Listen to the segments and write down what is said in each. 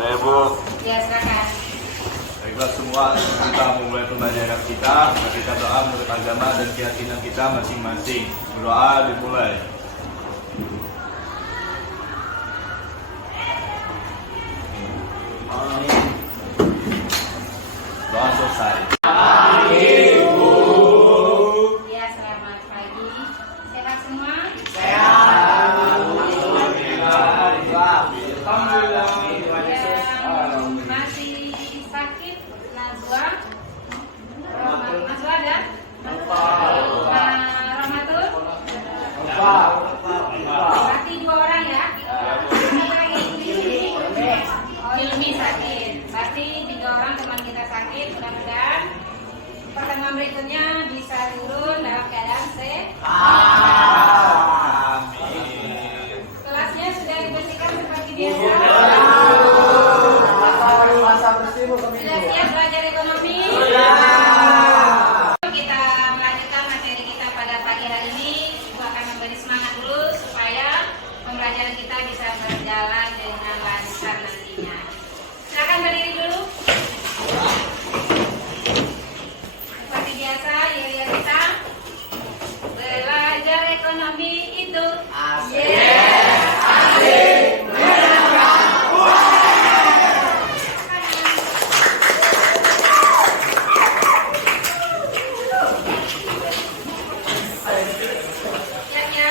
Saya Bu. Ya, silakan. Baiklah semua, kita memulai pembelajaran kita. Mari kita doa menurut agama dan keyakinan kita masing-masing. Berdoa dimulai. Amin. Doa selesai. Ya, selamat pagi. Sehat semua? Masih sakit Najwa? Najwa ada? Rahmatul? Berarti 2 orang ya? Satu lagi Oh, Ilmi sakit. Berarti 3 orang teman kita sakit. Mudah-mudahan pertemuan berikutnya bisa turun dalam keadaan sehat. Kelasnya sudah dibersihkan seperti biasa. Sudah siap belajar ekonomi? Kita melanjutkan materi kita pada pagi hari ini. Ibu akan memberi semangat dulu supaya pembelajaran kita bisa berjalan dengan lancar nantinya. Silakan berdiri dulu. Seperti biasa, ya kita belajar ekonomi itu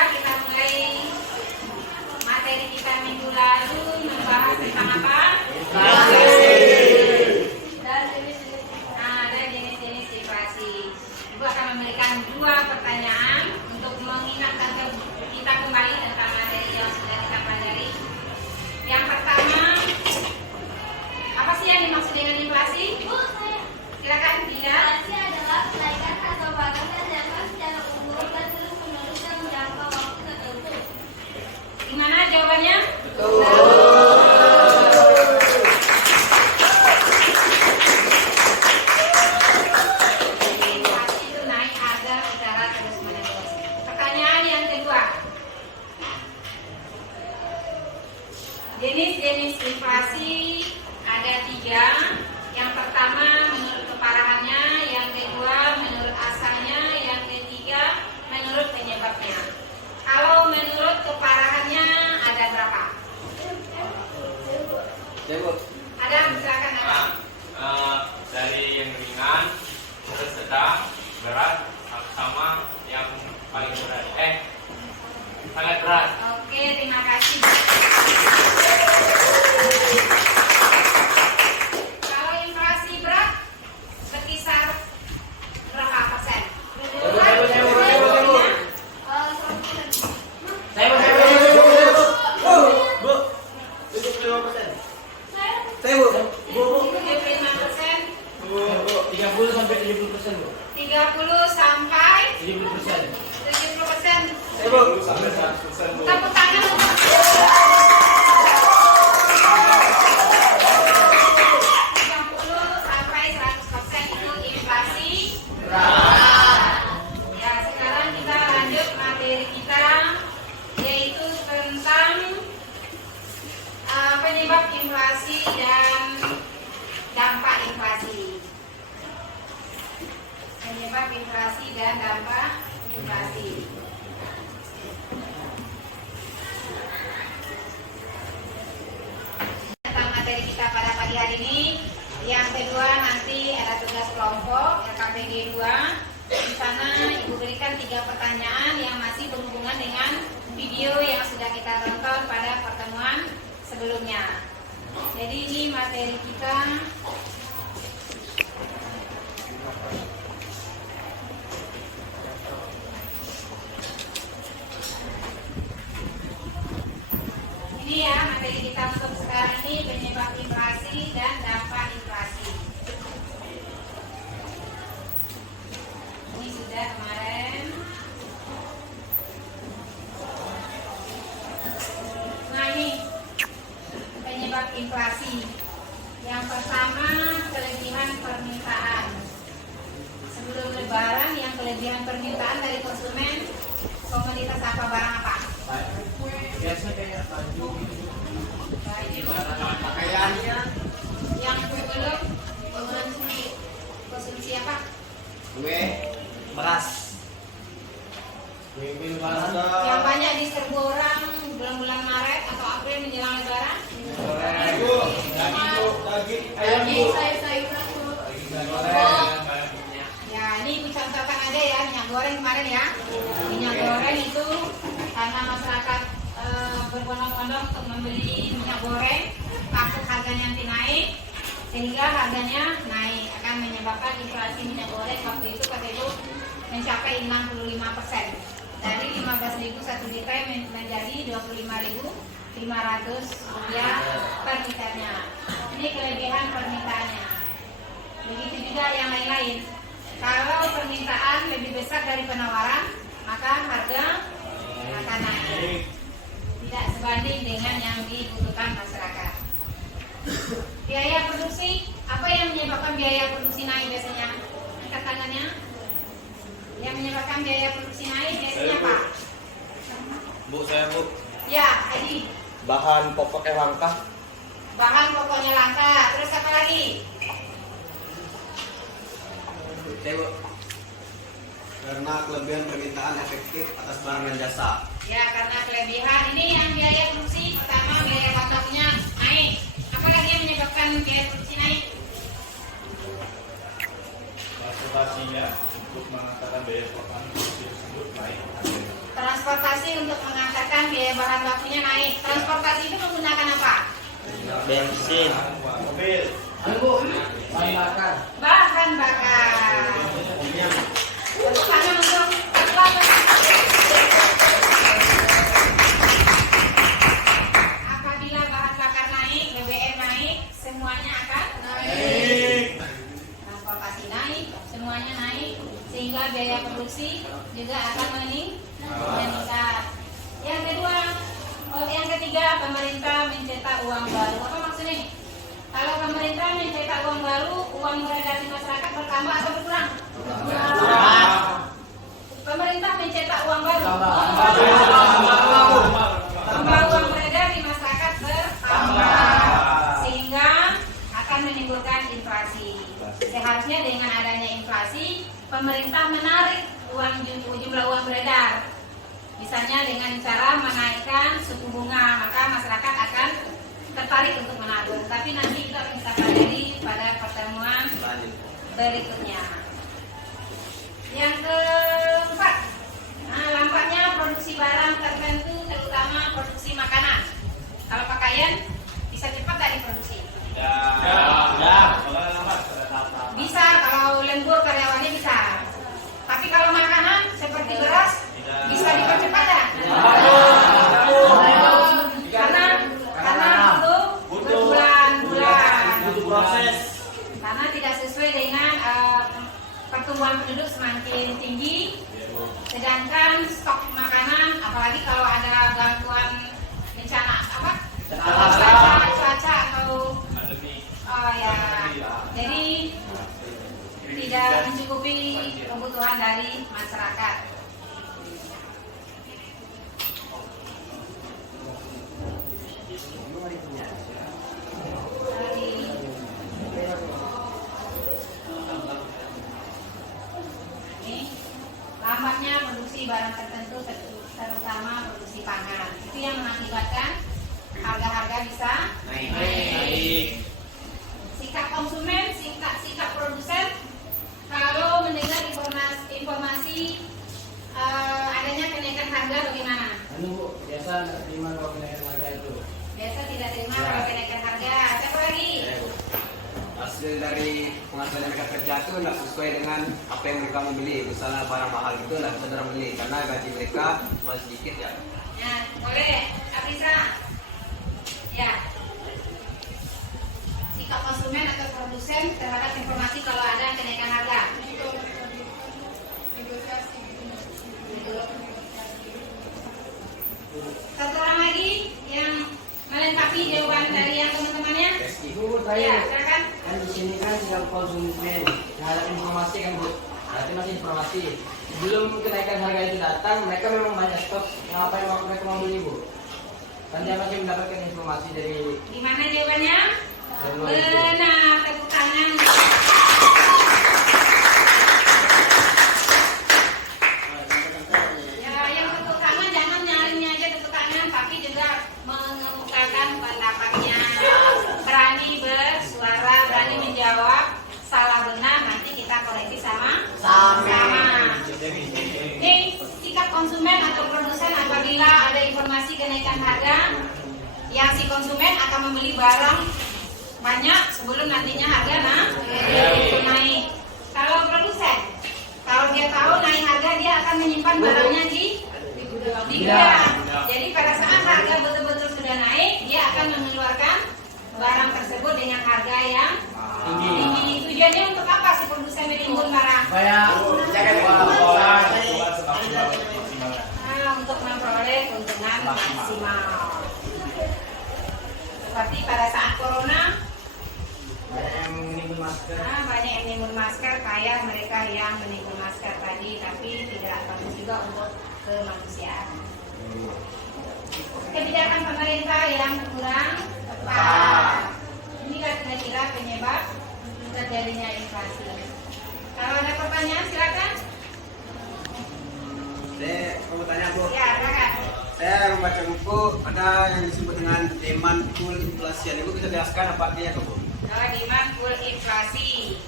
kita mulai materi kita minggu lalu membahas tentang apa? Dan jenis-jenis inflasi. Ibu akan memberikan 2 pertanyaan untuk mengingatkan kita kembali tentang materi yang sudah kita pelajari. Yang pertama, apa sih yang dimaksud dengan inflasi? Silakan Dinda. Inflasi adalah kenaikan harga barang dan jasa secara umum dan terus-menerus dalam jangka waktu tertentu. Gimana jawabannya? Inflasi itu naik harga secara terus-menerus. Pertanyaan yang kedua. Jenis-jenis inflasi ada 3. Yang pertama menurut keparahannya, yang kedua menurut asalnya, yang ketiga menurut penyebabnya. Kalau menurut keparahannya ada berapa? Ada, silakan ada. Dari yang ringan, terus sedang, berat, sama yang paling berat. Sangat berat. Oke, terima kasih. Kalau inflasi berat berkisar berapa persen? Saya 75%, 30 sampai 70%, Bu. 30 sampai 70%. 70%. Sampai 100% Bu. Tepuk tangan untuk 30 sampai 100% itu inflasi. Ya, sekarang kita lanjut materi kita, yaitu tentang penyebab inflasi dan dampak inflasi. Penyebab inflasi dan dampak inflasi. Tentang materi kita pada pagi hari ini. Yang kedua nanti ada tugas kelompok LKPG 2. Di sana Ibu berikan 3 pertanyaan yang masih berhubungan dengan video yang sudah kita tonton pada pertemuan sebelumnya. Jadi ini materi kita. Ini ya materi kita untuk sekarang ini, penyebab inflasi dan dampak inflasi. Ini sudah kemarin. Nah ini penyebab inflasi. Yang pertama, kelebihan permintaan. Sebelum lebaran, yang kelebihan permintaan dari konsumen komoditas apa, barang apa? Biasanya kayak baju, Baju, pakaiannya, Yang banyak diserbu orang bulan-bulan Maret atau April menjelang Lebaran. Daging, sayur-sayuran. Ya, ini ibu contohkan aja ya minyak goreng kemarin ya. Minyak goreng itu karena masyarakat berbondong-bondong untuk membeli minyak goreng, takut harganya nanti naik, sehingga harganya naik akan menyebabkan inflasi minyak goreng waktu itu kata ibu mencapai 65%. Dari 15.000 1 liter menjadi 25.500 rupiah per liternya. Ini kelebihan permintaannya. Begitu juga yang lain-lain. Kalau permintaan lebih besar dari penawaran, maka harga akan naik. Tidak sebanding dengan yang dibutuhkan masyarakat. Biaya produksi, apa yang menyebabkan biaya produksi naik biasanya? Angkat tangannya. Yang menyebabkan biaya produksi naik biasanya apa? Bu, saya bu. Ya, Adi. Bahan pokoknya langka. Bahan pokoknya langka. Terus apa lagi? Karena kelebihan permintaan efektif atas barang dan jasa. Ya, karena kelebihan. Ini yang biaya produksi. Pertama, biaya bahan bakunya naik. Apa lagi yang menyebabkan biaya produksi naik? Transportasinya untuk mengatakan biaya produksi tersebut naik. Transportasi untuk mengantarkan biaya bahan bakunya naik. Transportasi itu menggunakan apa? Bensin. Mobil. Anu Bu, bahan bakar. Bahan bakar. Tepuk tangan untuk ketua. Apabila bahan bakar naik, BBM naik, semuanya akan naik. Transportasi naik, semuanya naik, sehingga biaya produksi juga akan meningkat. Yang kedua, yang ketiga, pemerintah mencetak uang baru. Apa maksudnya? Kalau pemerintah mencetak uang baru, uang beredar di masyarakat bertambah atau berkurang? Pemerintah mencetak uang baru. Tambah uang beredar di masyarakat bertambah, sehingga akan menimbulkan inflasi. Seharusnya dengan adanya inflasi, pemerintah menarik jumlah uang beredar. Misalnya dengan cara menaikkan suku bunga, maka masyarakat akan tertarik untuk menabung. Tapi nanti kita akan kita pelajari pada pertemuan berikutnya. Yang keempat, lambatnya produksi barang tertentu, terutama produksi makanan. Kalau pakaian bisa cepat dari produksi. Bisa kalau lembur karyawannya bisa. Tapi kalau makanan seperti beras bisa dipercepat ya? Karena butuh berbulan-bulan. Butuh proses. Karena tidak sesuai dengan pertumbuhan penduduk semakin tinggi, sedangkan stok makanan, apalagi kalau ada gangguan bencana apa? Cuaca atau jadi tidak mencukupi kebutuhan dari masyarakat. Lambatnya produksi barang tertentu, terutama produksi pangan, itu yang mengakibatkan harga-harga bisa naik. Sikap konsumen, sikap produsen, kalau mendengar informasi adanya kenaikan harga bagaimana? Anu Bu, biasa nggak terima kalau kenaikan harga itu. Biasa tidak terima kalau kenaikan harga. Siapa lagi? Hasil dari penghasilan mereka kerja itu tidak sesuai dengan apa yang mereka mau beli. Misalnya barang mahal itu tidak bisa mereka beli karena gaji mereka cuma sedikit ya. Ya, boleh. Aprisa. Ya. Sikap konsumen atau produsen terhadap informasi kalau ada kenaikan harga. Satu orang lagi yang melengkapi jawaban dari yang teman-temannya. Ibu, Ya, saya silakan. kan di sini kan tinggal konsumen terhadap informasi kan Bu. Berarti masih informasi. Sebelum kenaikan harga itu datang, mereka memang banyak stok. Apa yang mereka mau beli Bu? Kan dia masih mendapatkan informasi dari Gimana jawabannya? luar itu. Benar, tepuk tangan. Ya, yang satu konsumen akan membeli barang banyak sebelum nantinya harga naik. Kalau produsen, kalau dia tahu naik harga, dia akan menyimpan barangnya di gudang. Jadi pada saat harga betul-betul sudah naik, dia akan mengeluarkan barang tersebut dengan harga yang tinggi. Tujuannya untuk apa si produsen menimbun barang? Untuk memperoleh keuntungan maksimal. Seperti pada saat corona, banyak yang menimbun masker, kayak mereka yang menimbun masker tadi, tapi tidak bagus juga untuk kemanusiaan. Kebijakan pemerintah yang kurang tepat. Inilah kira-kira penyebab terjadinya inflasi. Kalau ada pertanyaan silakan. Saya mau tanya Bu. Ya, silakan. Saya membaca buku ada yang disebut dengan demand pull inflation. Ibu bisa jelaskan apa artinya Bu? Demand pull inflasi.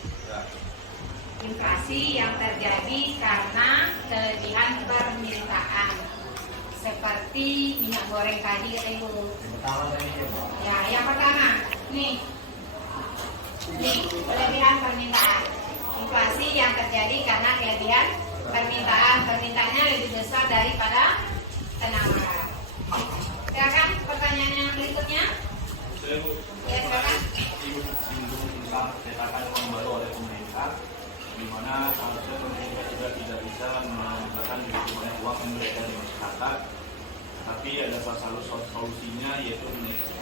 Inflasi yang terjadi karena kelebihan permintaan. Seperti minyak goreng tadi kata Ibu. Ya, yang pertama, nih kelebihan permintaan. Inflasi yang terjadi karena kelebihan permintaan. Permintaannya lebih besar daripada penawaran. Silakan pertanyaan yang berikutnya. Ya, silakan. Ibu singgung tentang cetakan uang baru oleh pemerintah, di mana seharusnya pemerintah juga tidak bisa menggunakan begitu banyak uang yang beredar di masyarakat. Tapi ada salah satu solusinya, yaitu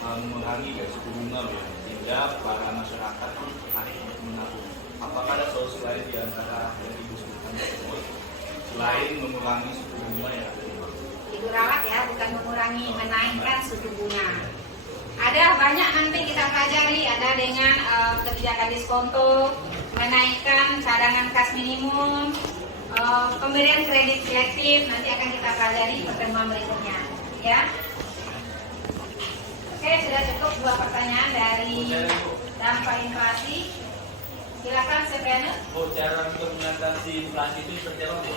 mengurangi suku bunga, sehingga para masyarakat pun tertarik untuk menabung. Apakah ada solusi lain di antara yang Ibu sebutkan tersebut selain mengurangi suku bunga ya? Ibu rawat ya, bukan mengurangi, menaikkan suku bunga. Ada banyak nanti kita pelajari, ada dengan kebijakan diskonto, menaikkan cadangan kas minimum, pemberian kredit selektif, nanti akan kita pelajari pertemuan berikutnya, ya. Oke, sudah cukup 2 pertanyaan dari dampak inflasi. Silakan Sepriano. Cara untuk mengatasi inflasi itu seperti apa Bu?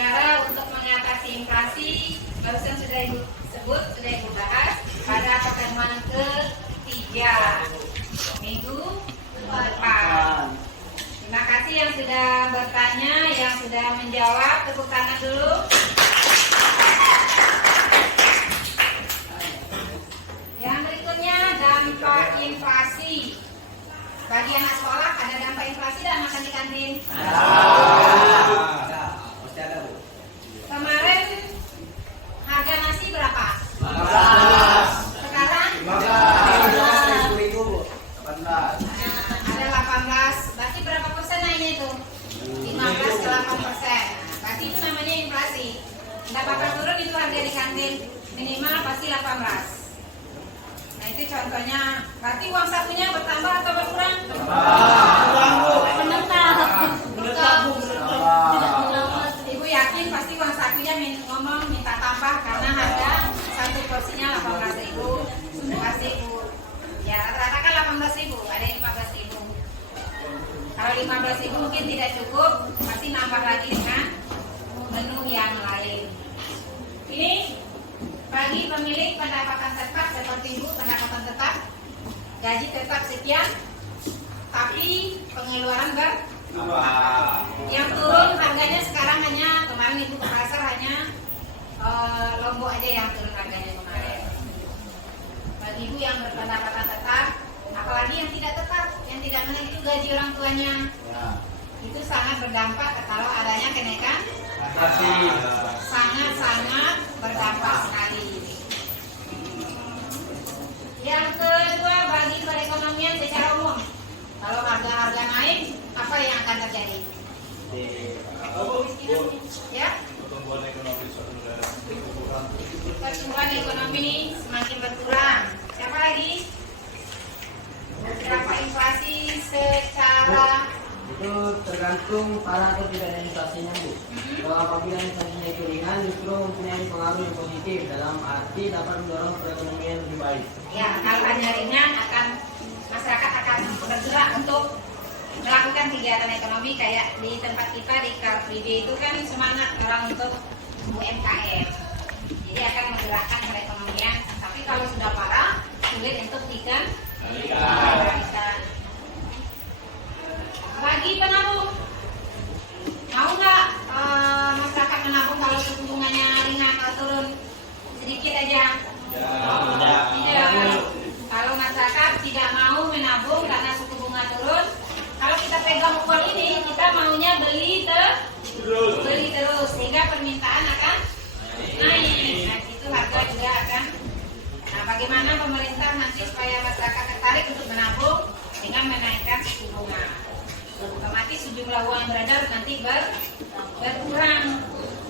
Cara untuk mengatasi inflasi barusan sudah Ibu sebut, sudah Ibu bahas pada pertemuan ke-3 minggu depan. Terima kasih yang sudah bertanya, yang sudah menjawab. Tepuk tangan dulu. Yang berikutnya dampak inflasi. Bagi anak sekolah ada dampak inflasi dan makan di kantin. Pasti ada Bu. Kemarin harga nasi berapa? 15. Sekarang 15. Ibu Bu. 18. ada 18. Berarti berapa persen naiknya itu? 15 ke 8%. Berarti itu namanya inflasi. Tidak bakal turun itu harga di kantin, minimal pasti 18. Nah itu contohnya. Berarti uang sakunya bertambah atau berkurang? Ibu yakin pasti uang sakunya ngomong minta tambah karena harga satu porsinya 18.000. Pasti Ibu. Ya rata-rata kan 18.000, ada yang 15.000. Kalau 15.000 mungkin tidak cukup, pasti nambah lagi dengan menu yang lain. Ini bagi pemilik pendapatan tetap seperti Ibu, pendapatan tetap, gaji tetap sekian, tapi pengeluaran yang turun harganya sekarang hanya, kemarin Ibu ke pasar hanya Lombok aja yang turun harganya kemarin. Bagi Ibu yang berpendapatan tetap, apalagi yang tidak tetap, yang tidak menaik itu gaji orang tuanya, itu sangat berdampak kalau adanya kenaikan. Sangat-sangat berdampak sekali. Yang kedua, bagi perekonomian secara umum, kalau harga-harga naik, apa yang akan terjadi? Ya, Pertumbuhan ekonomi suatu negara berkurang. pertumbuhan ekonomi semakin berkurang. Siapa lagi? Berapa inflasi secara Itu tergantung parah atau tidaknya inflasinya Bu. Kalau apabila inflasinya itu ringan, justru mempunyai pengaruh yang positif dalam arti dapat mendorong perekonomian lebih baik. ya, kalau hanya ringan akan masyarakat akan bergerak untuk melakukan kegiatan ekonomi kayak di tempat kita di Car Free Day itu kan semangat orang untuk UMKM. Jadi akan menggerakkan perekonomian. Tapi kalau sudah parah, sulit untuk dikendalikan. Bagi penabung, mau nggak masyarakat menabung kalau suku bunganya ringan atau turun sedikit aja? Tidak. Kalau masyarakat tidak mau menabung karena suku bunga turun, kalau kita pegang uang ini, kita maunya beli terus, sehingga permintaan akan naik. Nah, itu harga juga akan. Nah, bagaimana pemerintah nanti supaya masyarakat tertarik untuk menabung dengan menaikkan suku bunga? Otomatis sejumlah uang yang beredar nanti berkurang,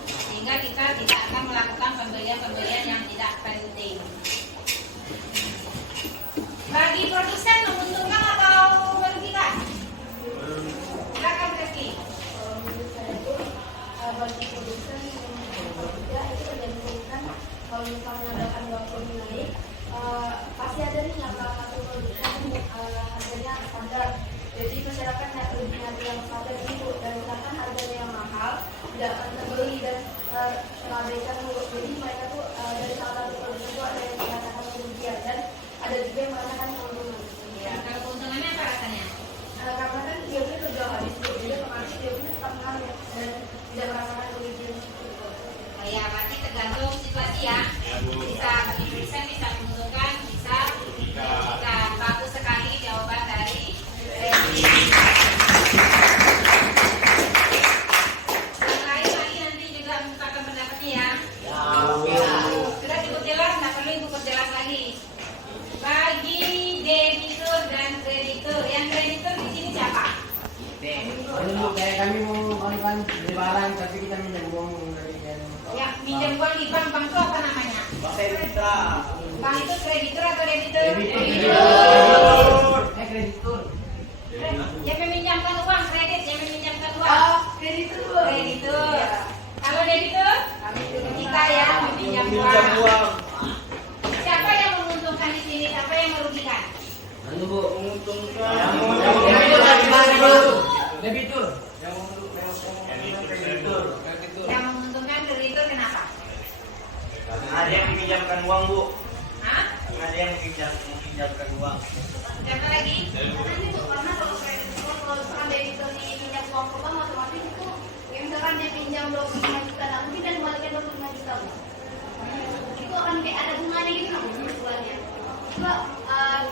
sehingga kita tidak akan melakukan pembelian yang tidak penting. Bagi produsen menguntungkan atau merugikan? Silakan Reski. Bagi produsen juga itu tergantung kalau misalnya harga uang naik, pasti ada nih yang salah satu produsen harganya standar. Jadi masyarakat lebih nyari yang standar itu, dan misalkan harganya yang mahal tidak akan terbeli dan mengabaikan dulu. Jadi mereka tuh dari salah satu produsen itu ada yang mengatakan kerugian dan ada juga yang mengatakan keuntungan. Ya, kalau keuntungannya apa rasanya? Karena kan dia punya terjual habis, jadi otomatis dia punya tetap mengalir dan tidak merasakan kerugian. Oh ya, berarti tergantung situasi ya. Bisa bagi produsen bisa menguntungkan, bisa merugikan. Bagus sekali jawaban dari Reni. Yang lain lagi nanti juga mengungkapkan pendapatnya ya. Sudah cukup jelas, nggak perlu ibu perjelas lagi. Bagi debitur dan kreditur, yang kreditur di sini siapa? Dulu kayak kami mau beli barang tapi kita minjem uang dari Ya, minjem uang di bank itu apa namanya? Bank itu kreditur atau debitur? kreditur. Yang meminjamkan uang, kredit, yang meminjamkan uang. Kreditur. Kalau debitur? Kita yang meminjam uang. Siapa yang menguntungkan di sini? Siapa yang merugikan? Anu Bu, Menguntungkan. debitur. Yang menguntungkan kreditur kenapa? Ada yang meminjamkan uang, Bu. Hah? Ada yang meminjamkan uang. Siapa lagi? Nanti tuh karena kalau kreditur, kalau misalkan debitur pinjam uang ke bank, otomatis itu ya misalkan dia pinjam 25 juta, nah mungkin dia kembalikan 25 juta. Itu akan kayak ada bunganya gitu nah bulannya. Coba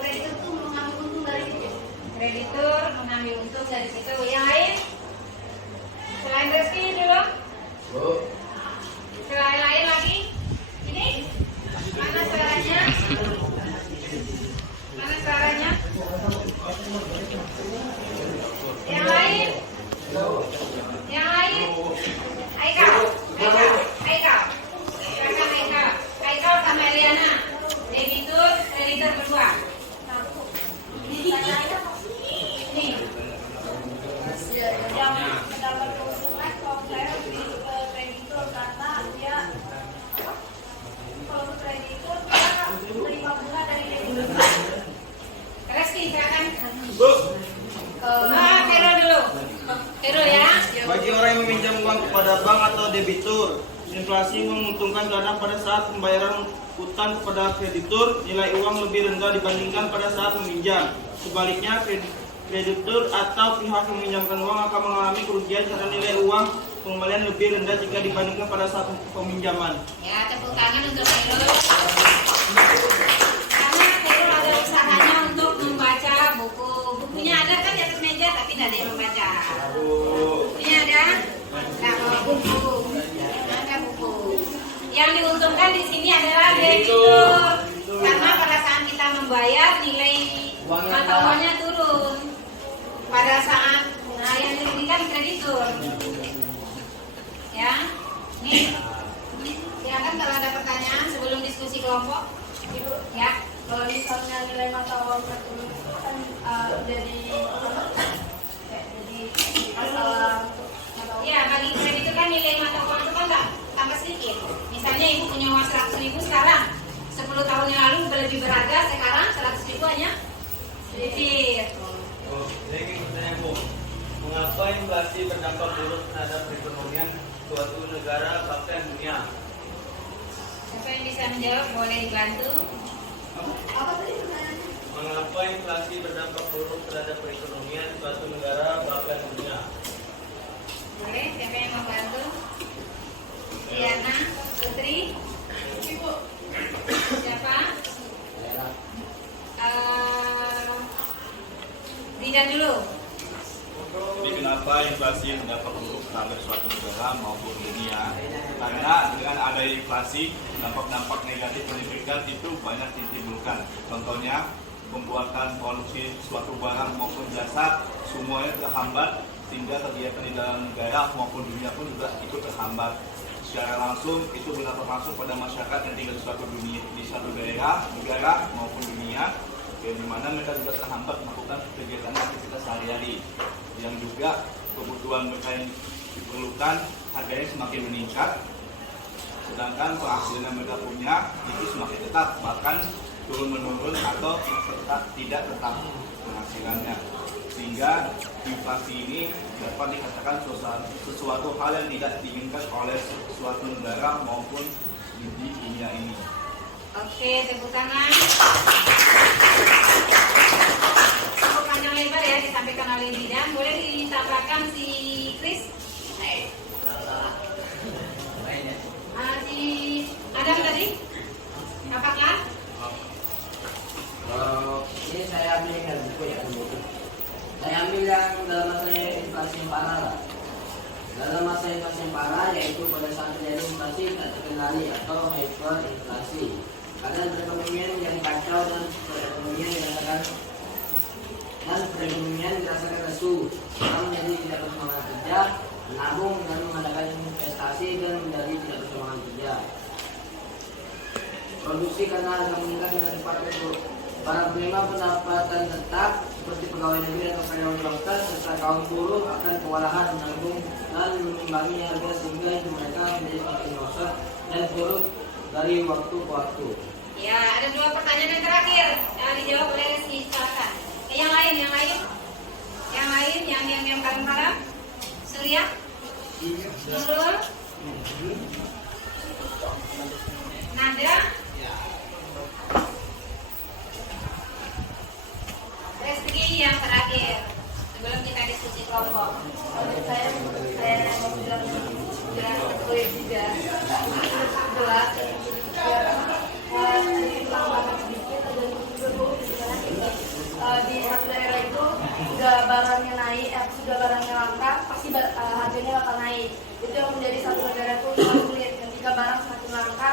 kreditur tuh mengambil untung dari situ. Kreditur mengambil untung dari situ. Yang lain? Selain Reski dulu? Bu. Selain lain lagi? Ini? Mana suaranya? Mana suaranya? Yang lain? Yang lain? Aikal. Silakan Aikal. Aikal sama Eliana. Debitur, kreditur berdua. Nih. Yang mendapat keuntungan kalau saya lebih ke kreditur karena dia kalau ke kreditur dia menerima bunga dari debitur. Reski silakan. Bu, Vero dulu. Vero ya. bagi orang yang meminjam uang kepada bank atau debitur, inflasi menguntungkan karena pada saat pembayaran utang kepada kreditur, nilai uang lebih rendah dibandingkan pada saat meminjam. Sebaliknya, kreditur atau pihak yang meminjamkan uang akan mengalami kerugian karena nilai uang pengembalian lebih rendah jika dibandingkan pada saat peminjaman. Ya, tepuk tangan untuk Vero. Karena Vero ada usahanya untuk membaca buku. Bukunya ada kan di atas meja, tapi tidak ada yang membaca. Ini ada? Nah, kalau buku. Ada buku. Yang diuntungkan di sini adalah debitur. Karena pada saat kita membayar, nilai mata uangnya turun. Pada saat yang dirugikan kreditur. Ya, nih. Silakan kalau ada pertanyaan sebelum diskusi kelompok. Ibu, Ya. kalau misalnya nilai mata uang terturun itu kan jadi masalah mata uang. Ya, bagi kreditur kan nilai mata uang itu kan nggak tambah sedikit. Misalnya ibu punya uang 100.000 sekarang, 10 tahun yang lalu lebih berharga, sekarang 100.000 hanya sedikit. Saya ingin bertanya, Bu, mengapa inflasi berdampak buruk terhadap perekonomian suatu negara bahkan dunia? Siapa yang bisa menjawab boleh dibantu. Apa tadi pertanyaannya? Mengapa inflasi berdampak buruk terhadap perekonomian suatu negara bahkan dunia? Boleh, siapa yang membantu? Diana, Putri, siapa? Didan dulu. Jadi kenapa inflasi berdampak buruk terhadap suatu negara maupun dunia? Karena dengan ada inflasi, dampak-dampak negatif pendidikan itu banyak ditimbulkan. Contohnya, pembuatan produksi suatu barang maupun jasa semuanya terhambat, sehingga kegiatan di dalam negara maupun dunia pun juga ikut terhambat. Secara langsung itu berdampak langsung pada masyarakat yang tinggal di suatu dunia, di suatu daerah, negara maupun dunia, di mana mereka juga terhambat melakukan kegiatan aktivitas sehari-hari, yang juga kebutuhan mereka yang diperlukan harganya semakin meningkat, sedangkan penghasilan yang mereka punya itu semakin tetap, bahkan turun-menurun atau tidak tetap penghasilannya, sehingga inflasi ini dapat dikatakan sesuatu hal yang tidak diinginkan oleh suatu negara maupun di dunia ini. Oke, tepuk tangan. Cukup panjang lebar ya disampaikan oleh Didan. Boleh ditambahkan si Chris? Si Adam tadi? Apakah? Ini saya ambil yang dari buku ya, buku. Saya ambil yang dalam masa inflasi yang parah lah. Dalam masa inflasi yang parah, yaitu pada saat terjadi inflasi tak terkendali atau hyperinflasi. Keadaan perekonomian yang kacau dan perekonomian dirasakan lesu. Orang menjadi tidak bersemangat kerja, menabung dan mengadakan investasi dan menjadi tidak bersemangat kerja. Produksi karena harga meningkat dengan cepat itu. Para penerima pendapatan tetap seperti pegawai negeri atau karyawan swasta serta kaum buruh akan kewalahan menanggung dan mengimbangi harga sehingga hidup mereka menjadi semakin merosot dan turut dari waktu ke waktu. Ya, ada 2 pertanyaan yang terakhir yang dijawab oleh si silakan. Yang lain, yang paling parah, Surya, Nurul, Nada, Reski yang terakhir sebelum kita diskusi kelompok. Menurut saya mau bilang sulit juga jelas di satu daerah itu sudah barangnya naik, sudah barangnya langka, pasti harganya akan naik. Itu yang menjadi satu negara itu sangat sulit. Ketika barang semakin langka,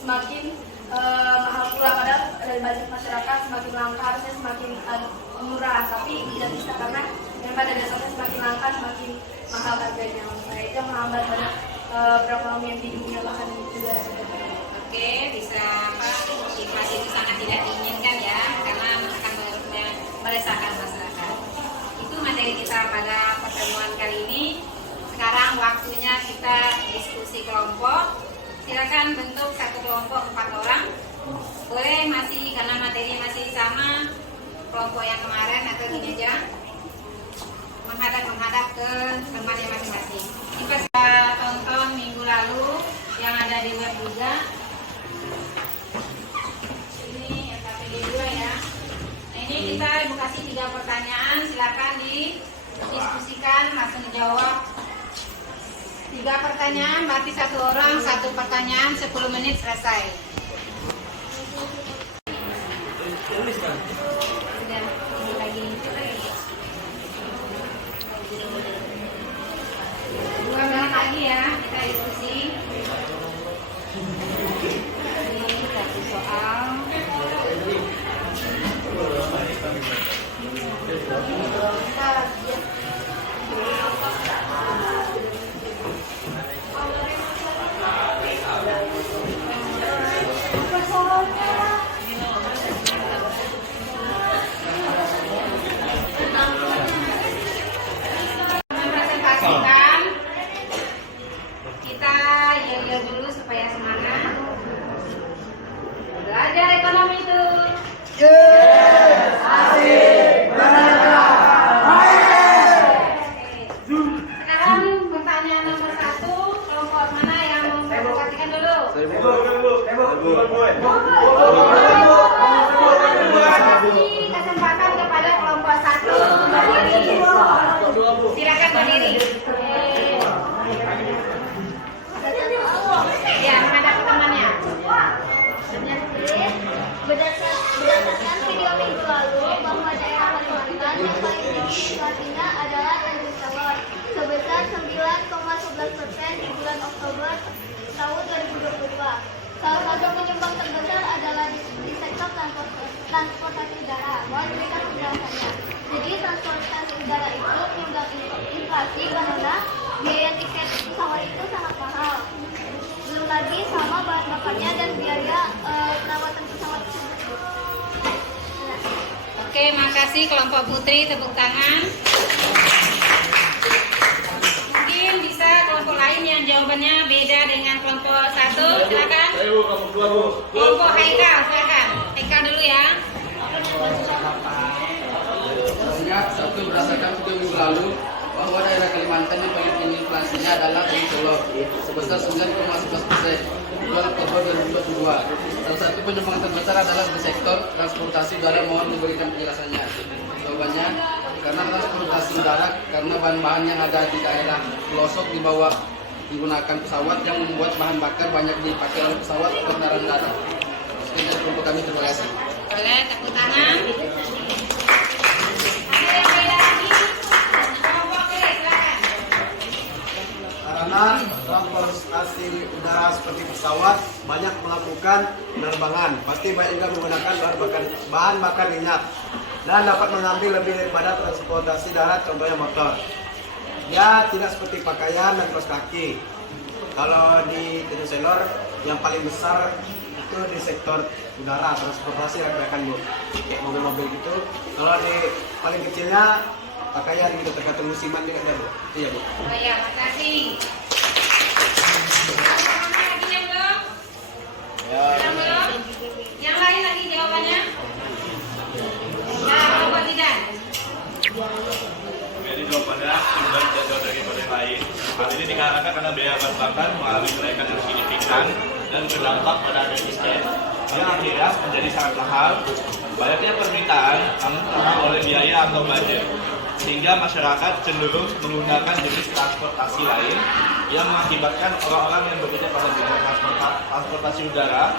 semakin mahal pula. Padahal dari budget masyarakat semakin langka harusnya semakin murah, tapi tidak bisa karena yang pada dasarnya semakin langka semakin mahal harganya. Nah, itu yang menghambat banyak perekonomian di dunia bahkan juga. Oke, bisa inflasi itu sangat tidak diinginkan ya, karena akan meresahkan masyarakat. Itu materi kita pada pertemuan kali ini. Sekarang waktunya kita diskusi kelompok. Silakan bentuk satu kelompok 4 orang. Boleh masih karena materinya masih sama kelompok yang kemarin atau gini aja. Menghadap ke temannya masing-masing. Kita sudah tonton minggu lalu yang ada di web juga. Ini KPD 2 ya. Nah, ini kita kasih 3 pertanyaan, silakan didiskusikan, langsung dijawab. 3 pertanyaan, berarti 1 orang, 1 pertanyaan, 10 menit selesai. Udah, ini lagi. 2 menit lagi ya, kita diskusi. Ini 1 soal. inflasinya adalah Tanjung Selor sebesar 9,11% di bulan Oktober tahun 2022. Salah satu penyumbang terbesar adalah di sektor transportasi udara. Mohon diberikan penjelasannya. Jadi transportasi udara itu menyumbang inflasi karena biaya tiket pesawat itu sangat mahal. Belum lagi sama bahan bakarnya dan biaya perawatan pesawat tersebut. Oke, makasih kelompok putri, tepuk tangan. Mungkin bisa kelompok lain yang jawabannya beda dengan kelompok 1, silakan. Ayo kelompok 2 Bu. Kelompok Haikal, silakan. Haikal dulu ya. Ingat, satu berdasarkan studi minggu lalu bahwa daerah Kalimantan yang paling tinggi inflasinya adalah Tanjung Selor sebesar 9,11% di bulan Oktober 2022. Salah satu penyumbang terbesar adalah di sektor transportasi udara. Mohon diberikan penjelasannya. Jawabannya, karena transportasi udara karena bahan-bahan yang ada di daerah pelosok dibawa digunakan pesawat yang membuat bahan bakar banyak dipakai oleh pesawat kendaraan darat. Sekian dari kelompok kami, terima kasih. Boleh, tepuk tangan. Ada yang beda lagi? Kelompok B, silakan. Karena transportasi udara seperti pesawat banyak melakukan penerbangan, pasti banyak juga menggunakan bahan bakar minyak dan dapat mengambil lebih daripada transportasi darat, contohnya motor. Ya, tidak seperti pakaian dan kaos kaki. Kalau di Tanjung Selor yang paling besar itu di sektor udara, transportasi rekan Bu, kayak mobil-mobil gitu. Kalau di paling kecilnya pakaian gitu, tergantung musiman juga ada Bu. Iya Bu. Oh ya, makasih. Mana lagi yang belum? Yang belum? Yang lain lagi jawabannya? Nah, kelompok tidak. Jadi jawabannya sudah tidak jauh dari yang lain. Hal ini dikarenakan karena biaya bahan bakar mengalami kenaikan yang signifikan dan berdampak pada defisit yang akhirnya menjadi sangat mahal. Banyaknya permintaan namun terhalang oleh biaya atau budget, sehingga masyarakat cenderung menggunakan jenis transportasi lain yang mengakibatkan orang-orang yang bekerja pada bidang transportasi udara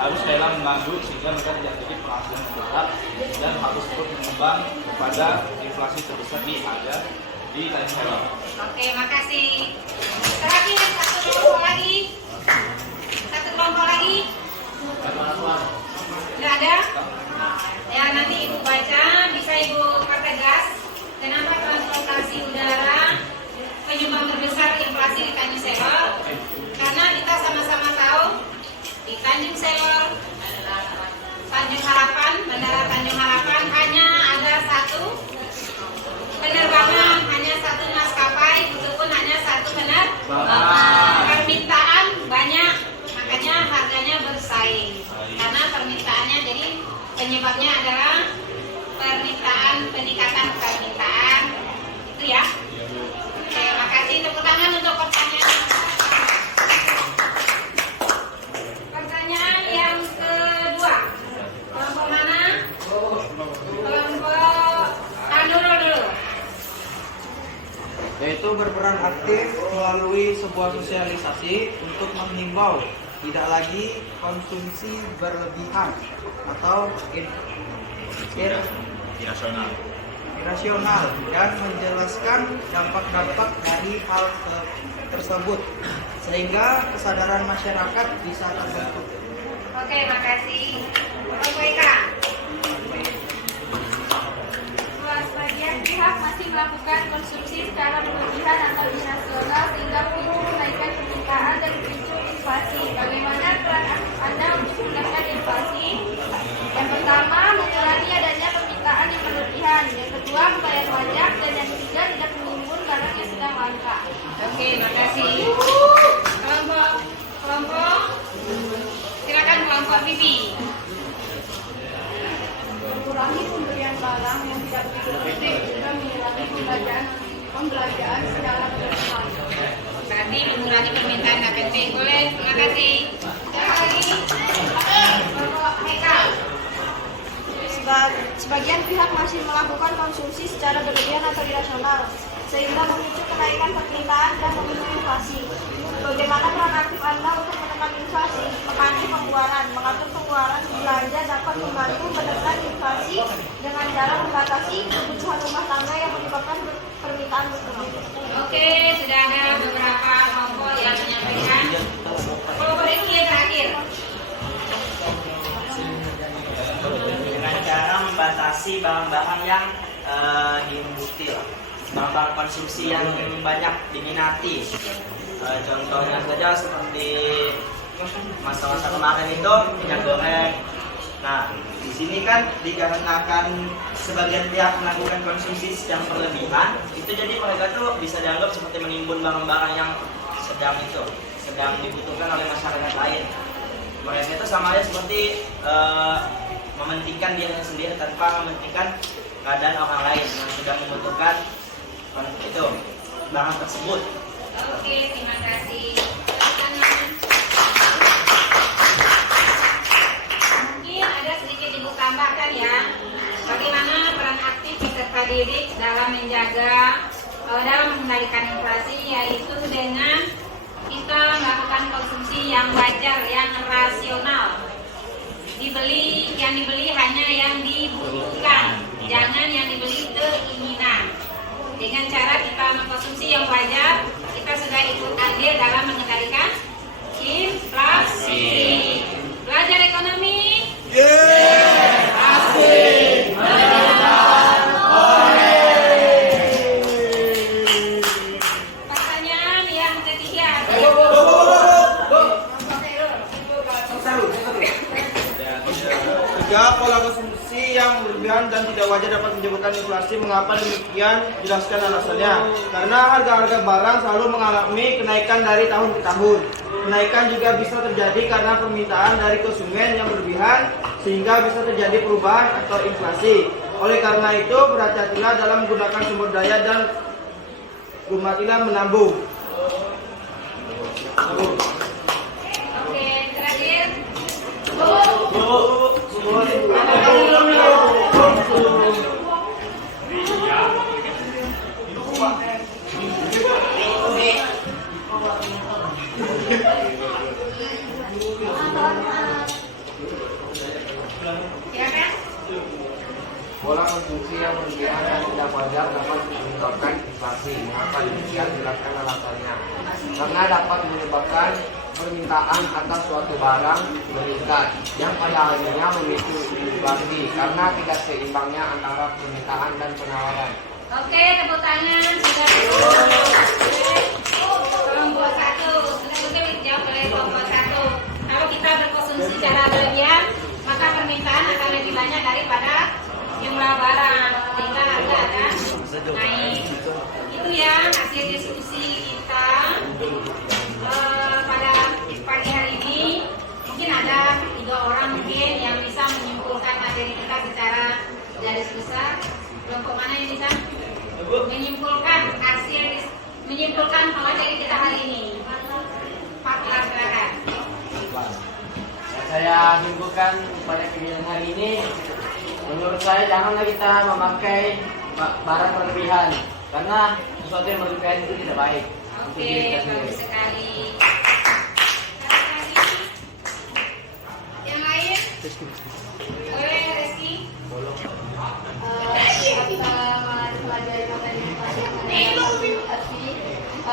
harus rela mengganggu sehingga mereka tidak memiliki penghasilan yang tetap dan harus terus mengembang kepada inflasi terbesar di ada di Tanjung Selor. Oke, makasih. Terakhir satu kelompok lagi. Satu kelompok lagi. Tidak ada? Ya, nanti Ibu baca, bisa Ibu pertegas kenapa transportasi udara penyumbang terbesar inflasi di Tanjung Selor. Karena kita sama-sama tahu di Tanjung Selor, Tanjung Harapan, Bandara Tanjung Harapan hanya ada satu penerbangan, hanya satu maskapai, itu pun hanya satu penerbangan. Permintaan banyak, makanya harganya bersaing. Karena permintaannya, jadi penyebabnya adalah peningkatan permintaan. Itu ya. Oke, makasih. Tepuk tangan untuk pertanyaan. Pertanyaan yang kedua. Kelompok mana? Kelompok Nurul dulu. Yaitu berperan aktif melalui sebuah sosialisasi untuk menghimbau tidak lagi konsumsi berlebihan atau irasional dan menjelaskan dampak-dampak dari hal tersebut sehingga kesadaran masyarakat bisa terbentuk. Oke, makasih. Kelompok Eka. Sebagian pihak masih melakukan konsumsi secara berlebihan atau irasional sehingga memicu kenaikan permintaan dan memicu inflasi. Bagaimana peran aktif Anda untuk menekan inflasi? Yang pertama, mengurangi adanya permintaan yang berlebihan. Yang kedua, membayar pajak. Dan yang ketiga, tidak menimbun barang yang sedang langka. Oke, makasih. Kelompok. Silakan kelompok Bibi. Mengurangi pembelian barang yang tidak begitu penting dan mengurangi pembelanjaan secara berlebihan. Berarti mengurangi permintaan nggak penting. Boleh, terima kasih. Siapa lagi? Kelompok Haikal. Sebagian pihak masih melakukan konsumsi secara berlebihan atau irasional sehingga memicu kenaikan permintaan dan memicu inflasi. Bagaimana peran aktif Anda untuk menekan inflasi? Mengkaji pengeluaran. Mengatur pengeluaran belanja dapat membantu menekan inflasi dengan cara membatasi kebutuhan rumah tangga inflasi barang-barang yang diindustri lah. Barang-barang konsumsi yang banyak diminati. Contohnya saja seperti masa-masa kemarin itu minyak goreng. Nah, di sini kan dikarenakan sebagian pihak melakukan konsumsi yang berlebihan, itu jadi mereka tuh bisa dianggap seperti menimbun barang-barang yang sedang dibutuhkan oleh masyarakat lain. Mereka itu sama aja seperti mementingkan dirinya sendiri tanpa mementingkan keadaan orang lain yang sedang membutuhkan itu barang tersebut. Oke, terima kasih. Mungkin ada sedikit ibu tambahkan ya, bagaimana peran aktif peserta didik dalam menjaga, dalam mengendalikan inflasi, yaitu dengan kita melakukan konsumsi yang wajar, yang rasional. Yang dibeli hanya yang dibutuhkan, jangan yang dibeli keinginan. Dengan cara kita mengkonsumsi yang wajar, kita sudah ikut andil dalam mengendalikan inflasi. Belajar ekonomi. Asik. Pertanyaan yang ketiga. Tiga, pola konsumsi yang berlebihan dan tidak wajar dapat menyebabkan inflasi. Mengapa demikian? Jelaskan alasannya. Karena harga-harga barang selalu mengalami kenaikan dari tahun ke tahun. Kenaikan juga bisa terjadi karena permintaan dari konsumen yang berlebihan, sehingga bisa terjadi perubahan atau inflasi. Oleh karena itu, berhati-hatilah dalam menggunakan sumber daya dan hormatilah menabung. Oke, terakhir. Silakan. Pola konsumsi yang berlebihan dan tidak wajar dapat menyebabkan inflasi. Mengapa demikian? Jelaskan alasannya. Karena dapat menyebabkan permintaan atas suatu barang meningkat, yang pada akhirnya memicu inflasi karena tidak seimbangnya antara permintaan dan penawaran. Oke, tepuk tangan. Sudah kelompok satu. Sudah dijawab oleh kelompok satu. Kalau kita berkonsumsi secara berlebihan, maka permintaan akan lebih banyak daripada jumlah barang, sehingga harga akan naik. Itu ya hasil diskusi kita pada pagi hari ini. Mungkin ada 3 orang mungkin yang bisa menyimpulkan materi kita secara garis besar. Kelompok mana yang bisa menyimpulkan materi kita hari ini? Pak, silakan. Saya simpulkan pada kegiatan hari ini, menurut saya janganlah kita memakai barang berlebihan, karena sesuatu yang berlebihan itu tidak baik. Oke, bagus sekali. Yang lain? Boleh, Reski? Pelajari materi inflasi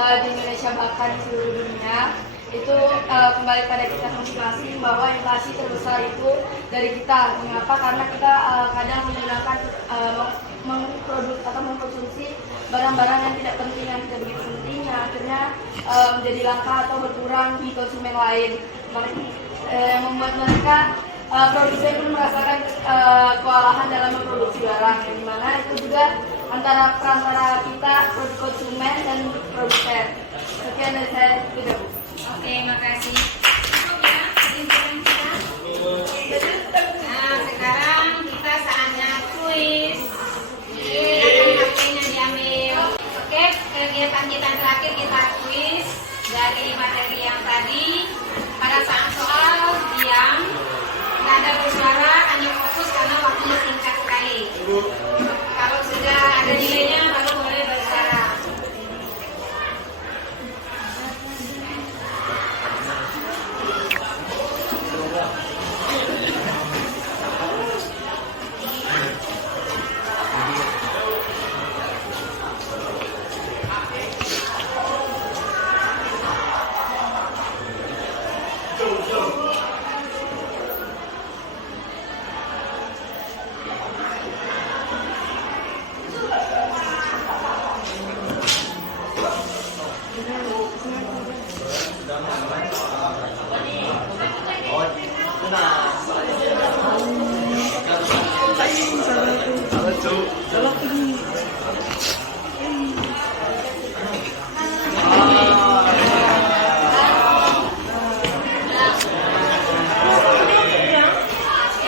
di Indonesia bahkan di seluruh dunia itu kembali pada kita inflasi, bahwa inflasi terbesar itu dari kita. Mengapa? Karena kita kadang menggunakan memproduk atau mengkonsumsi barang-barang yang tidak penting, yang tidak begitu penting, yang akhirnya menjadi langka atau berkurang di konsumen lain. Yang membuat mereka produsen pun merasakan kewalahan dalam memproduksi barang, yang dimana itu juga antara perantara kita, konsumen dan produsen. Sekian dari saya, tidak. Oke, makasih. Cukup ya kesimpulan kita. Nah, sekarang kita saatnya kuis. Silakan HP-nya diambil. Oke, kegiatan kita terakhir kita kuis dari materi yang tadi. Pada saat soal diam, nggak ada bersuara, hanya fokus karena waktunya singkat sekali. Kalau sudah ada nilainya baru boleh bersuara.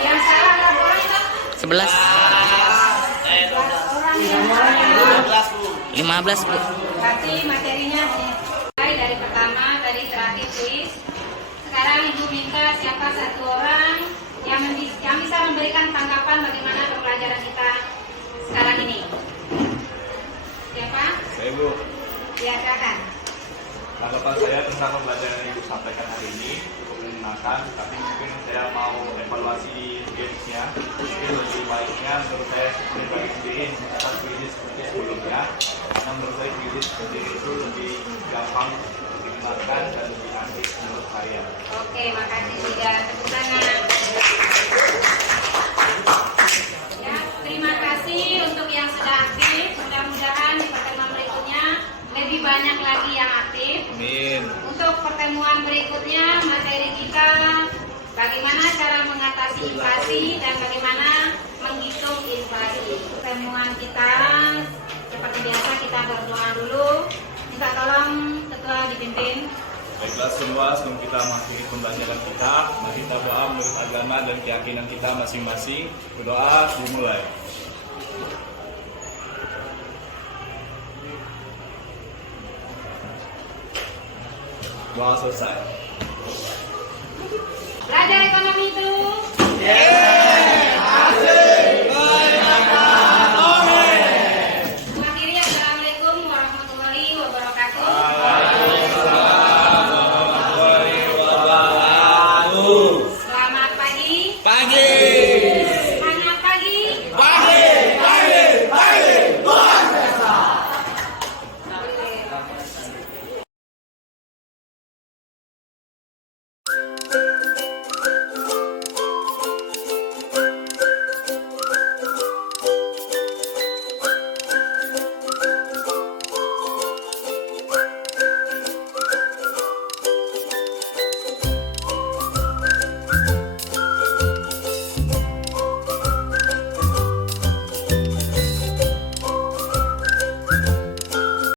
Yang salah laporan 11. 11 orang. 15, Bu. Berarti materinya mulai dari pertama tadi terakhir kuis. Sekarang Ibu minta siapa satu orang yang bisa memberikan tanggapan bagaimana pembelajaran kita sekarang ini. Siapa? Saya Bu. Ya, silakan. Tanggapan saya tentang pembelajaran yang Ibu sampaikan hari ini cukup menyenangkan, tapi mungkin saya mau evaluasi gamesnya. Mungkin lebih baiknya menurut saya pribadi sendiri mencatat quiz seperti sebelumnya, karena menurut saya quiz sendiri itu lebih gampang dikenalkan dan lebih asik menurut saya. Oke, makasih sudah tepuk tangan. Ya, terima kasih untuk yang sudah aktif. Mudah-mudahan di pertemuan berikutnya lebih banyak lagi yang aktif. Amin. Untuk pertemuan berikutnya materi kita bagaimana cara mengatasi inflasi dan bagaimana menghitung inflasi. Pertemuan kita seperti biasa kita berdoa dulu. Minta tolong ketua dipimpin. Baiklah semua, sebelum kita mengakhiri pembelajaran kita, mari kita doa menurut agama dan keyakinan kita masing-masing. Berdoa dimulai. Doa selesai. Belajar ekonomi itu. Mengakhiri, Assalamualaikum warahmatullahi wabarakatuh. Selamat pagi. Semangat pagi. Oke.